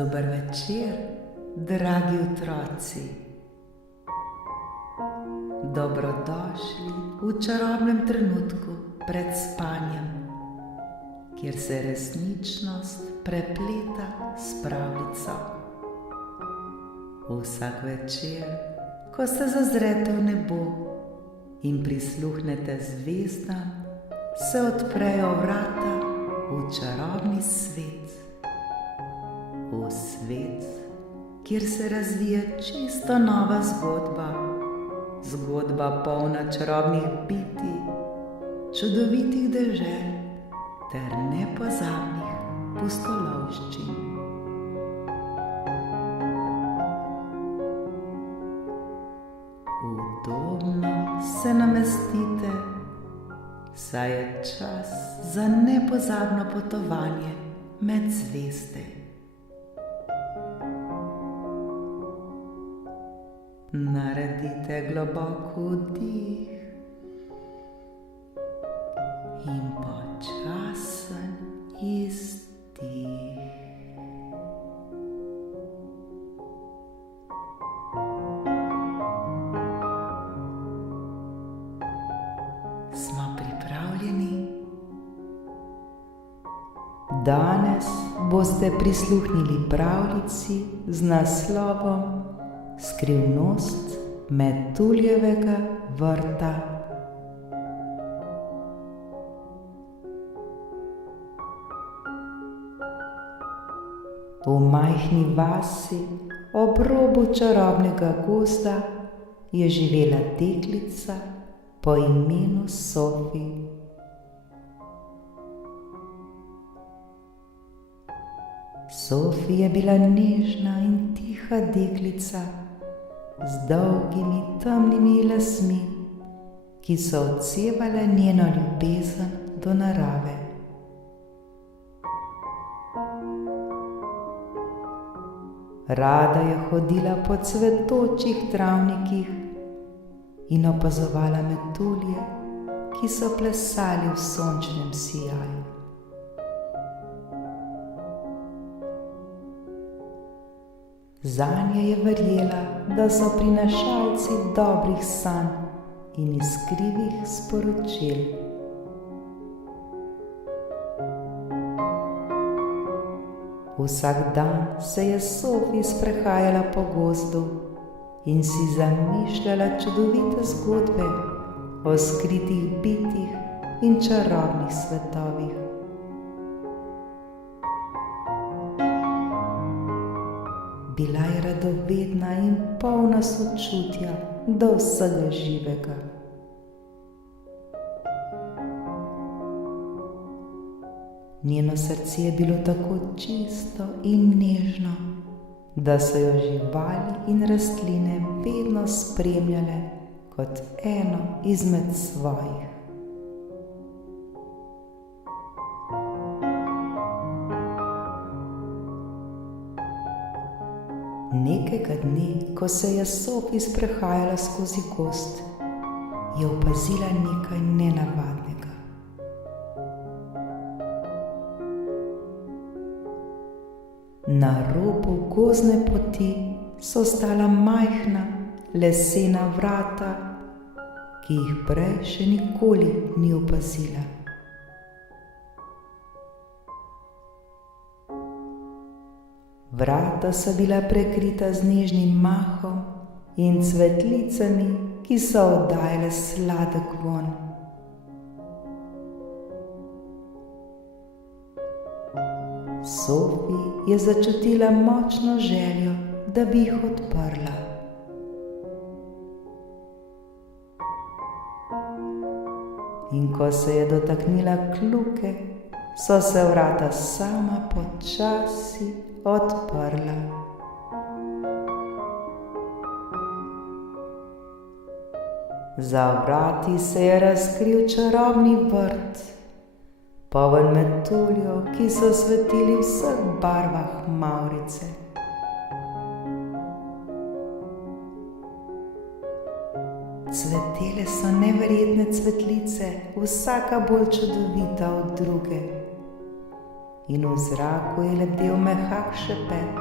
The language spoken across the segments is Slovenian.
Dober večer, dragi otroci. Dobrodošli v čarobnem trenutku pred spanjem, kjer se resničnost prepleta s pravljico. Vsak večer, ko se zazrete v nebo in prisluhnete zvezdam, se odprejo vrata v čarobni svet. V svet, kjer se razvija čisto nova zgodba, zgodba polna čarobnih bitij, čudovitih dežel ter nepozabnih pustolovščin. Udobno se namestite, saj je čas za nepozabno potovanje med zvezde. Naredite globok vdih in počasen izdih. Smo pripravljeni? Danes boste prisluhnili pravljici z naslovom Skrivnost Metuljevega vrta. V majhni vasi ob robu čarobnega gozda je živela deklica po imenu Sofi. Sofi je bila nežna in tiha deklica z dolgimi temnimi lasmi, ki so odsevale njeno ljubezen do narave. Rada je hodila po cvetočih travnikih in opazovala metulje, ki so plesali v sončnem sijaju. Zanje je verjela, da so prinašalci dobrih sanj in iskrivih sporočil. Vsak dan se je Sofi sprehajala po gozdu in si zamišljala čudovite zgodbe o skritih bitjih in čarobnih svetovih. Bila je radovedna in polna sočutja do vsega živega. Njeno srce je bilo tako čisto in nežno, da so jo živali in rastline vedno spremljale kot eno izmed svojih. Nekega dne, ko se je Sofi sprehajala skozi gozd, je opazila nekaj nenavadnega. Na robu gozdne poti so stala majhna lesena vrata, ki jih prej še nikoli ni opazila. Vrata so bila prekrita z nežnim mahom in cvetlicami, ki so oddajale sladek vonj. Sofi je začutila močno željo, da bi jih odprla. In ko se je dotaknila kljuke, so se vrata sama počasi odprla. Za vrati se je razkril čarobni vrt, poln metuljev, ki so svetili v vseh barvah mavrice. Cvetele so neverjetne cvetlice, vsaka bolj čudovita od druge. in v zraku je lebdel mehak šepet,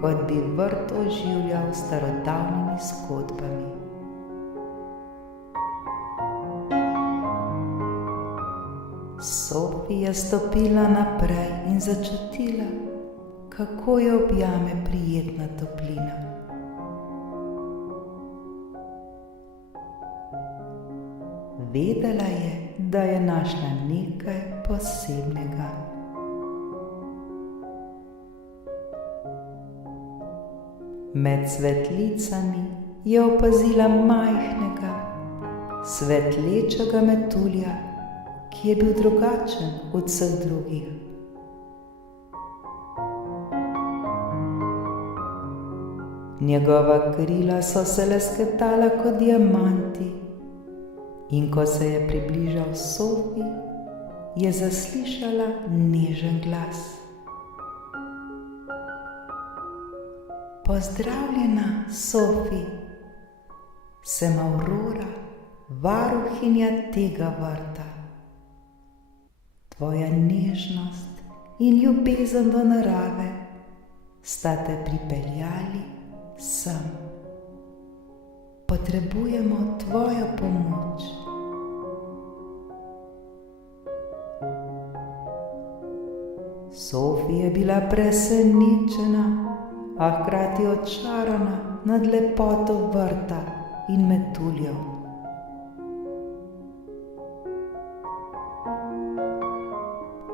kot bi vrt oživljal s starodavnimi zgodbami. Sophie je stopila naprej in začutila, kako jo objame prijetna toplina. Vedela je, da je našla nekaj posebnega. Med svetlicami je opazila majhnega, svetlečega metulja, ki je bil drugačen od vseh drugih. Njegova krila so se lesketala kot diamanti, in ko se je približal Sophie, je zaslišala nežen glas. Pozdravljena, Sophie, sem Aurora, varuhinja tega vrta. Tvoja nežnost in ljubezen do narave sta te pripeljali sem. Potrebujemo tvojo pomoč. Sophie je bila presenečena, a hkrati očarana nad lepoto vrta in metuljev.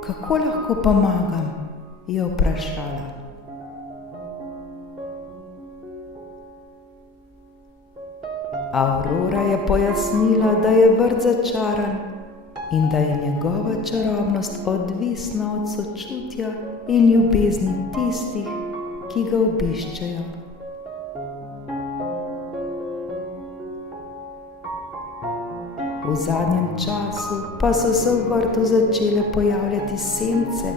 Kako lahko pomagam? Je vprašala. Aurora je pojasnila, da je vrt začaran in da je njegova čarobnost odvisna od sočutja in ljubezni tistih, ki ga obiščejo. V zadnjem času pa so se v vrtu začele pojavljati sence,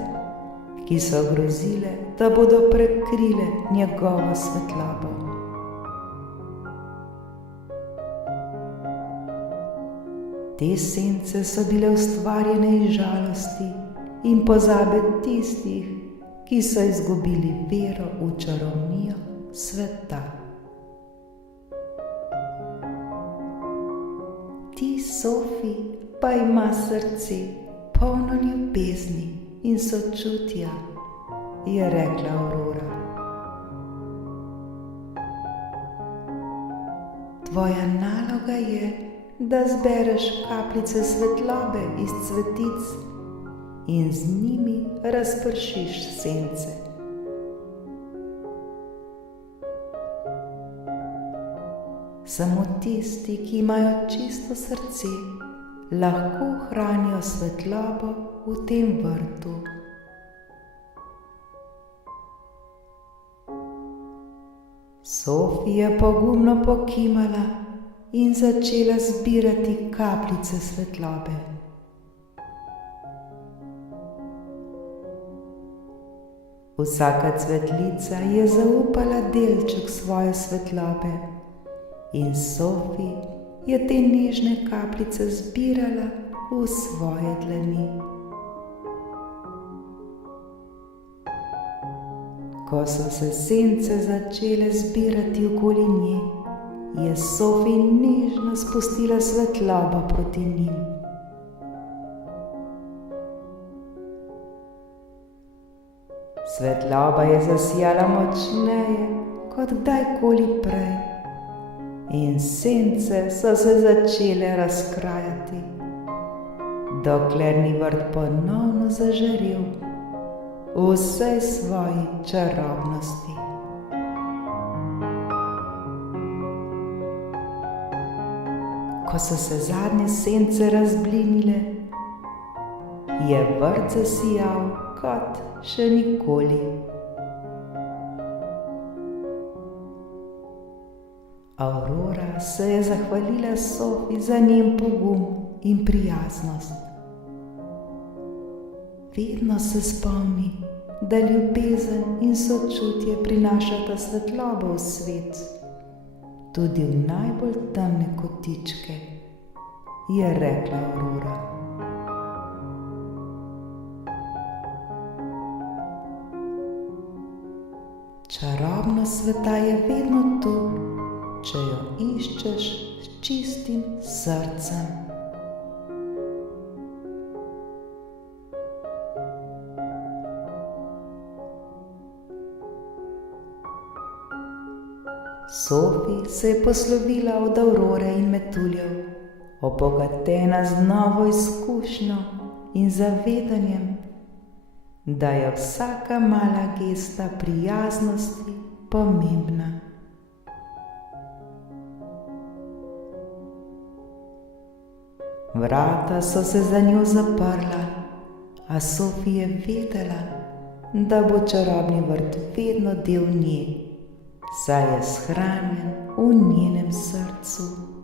ki so grozile, da bodo prekrile njegovo svetlobo. Te sence so bile ustvarjene iz žalosti in pozabe tistih, ki so izgubili vero v čarovnijo sveta. Ti, Sophie, pa ima srce polno ljubezni in sočutja, je rekla Aurora. Tvoja naloga je, da zbereš kapljice svetlobe iz cvetic in z njimi razpršiš sence. Samo tisti, ki imajo čisto srce, lahko hranijo svetlobo v tem vrtu. Sophie je pogumno pokimala in začela zbirati kapljice svetlobe. Vsaka cvetlica je zaupala delček svoje svetlobe in Sophie je te nežne kapljice zbirala v svoje dlani. Ko so se sence začele zbirati okoli nje, je Sophie nežno spustila svetlobo proti njim. Svetloba je zasijala močneje kot kdajkoli prej in sence so se začele razkrajati, dokler ni vrt ponovno zažarel v vsej svoji čarobnosti. Ko so se zadnje sence razblinile, je vrt zasijal kot še nikoli. Aurora se je zahvalila Sophie za njen pogum in prijaznost. Vedno se spomni, da ljubezen in sočutje prinašata svetlobo v svet, tudi v najbolj temne kotičke, je rekla Aurora. realnost sveta je vedno tu, če jo iščeš s čistim srcem. Sophie se je poslovila od Aurore in metuljev, obogatena z novo izkušnjo in zavedanjem, da je vsaka mala gesta prijaznosti pomembna. Vrata so se za njo zaprla, a Sophie je vedela, da bo čarobni vrt vedno del nje, saj je shranjen v njenem srcu.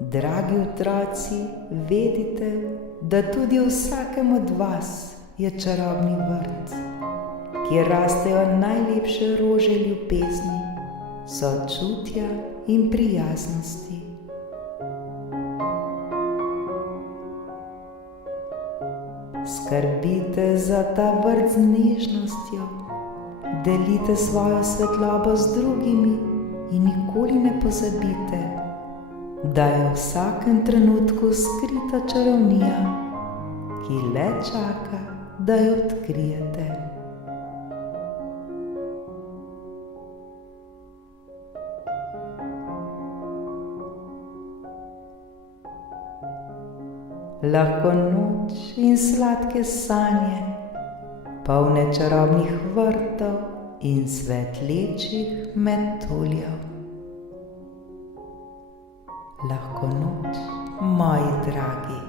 Dragi otroci, vedite, da tudi v vsakem od vas je čarobni vrt, kjer rastejo najlepše rože ljubezni, sočutja in prijaznosti. Skrbite za ta vrt z nežnostjo, delite svojo svetlobo z drugimi in nikoli ne pozabite, da je v vsakem trenutku skrita čarovnija, ki le čaka, da jo odkrijete. Lahko noč in sladke sanje, polne čarobnih vrtov in svetlečih metuljev. Lahko noč, moji dragi.